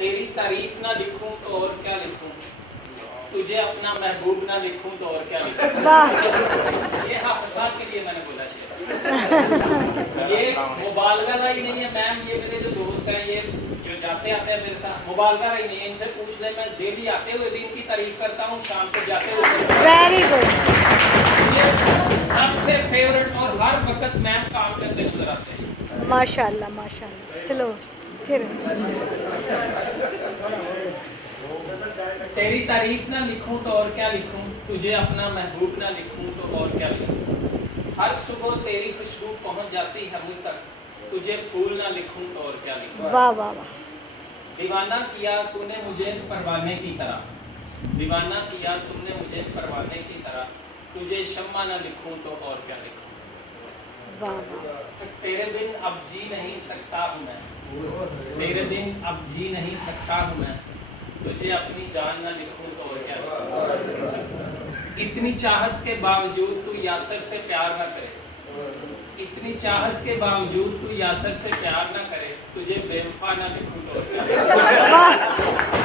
तेरी तारीफ ना लिखूं तो और क्या लिखूं, तुझे अपना महबूब ना लिखूं तो और क्या लिखूं। ये हाफिज साहब के लिए मैंने बोला शेर। ये मुबालगा का ही नहीं है मैम, ये मेरे जो दोस्त हैं ये जो जाते आते हैं मेरे साथ, मुबालगा का ही नहीं है, इनसे पूछ ले, मैं डेली आते हुए भी इनकी तारीफ करता हूँ, शाम को जाते हुए। Very good. सबसे फेवरेट और हर वक्त मैम काम करते नजर आते हैं। माशाल्लाह माशाल्लाह। चलो फिर तेरी तारीफ ना लिखूं तो और क्या लिखूं, तुझे अपना महबूब ना लिखूं तो और क्या लिखूं। हर सुबह तेरी खुशबू पहुंच जाती है मुझ तक, तुझे फूल ना लिखूं तो और क्या लिखूं। वाह वाह वाह। दीवाना किया तूने मुझे परवाने की तरह, दीवाना किया तुमने मुझे परवाने की तरह, तुझे शम्मा ना लिखूं तो और क्या लिखूं। वाह वाह। तेरे बिन अब जी नहीं सकता हूँ मैं, तेरे बिन अब जी नहीं सकता हूँ मैं, तुझे अपनी जान ना लिखूं तो और क्या लिखूं। इतनी चाहत के बावजूद तू यासर से प्यार ना करे, इतनी चाहत के बावजूद तू यासर से प्यार ना करे, तुझे बेवफा ना लिखूं तो और क्या लिखूं।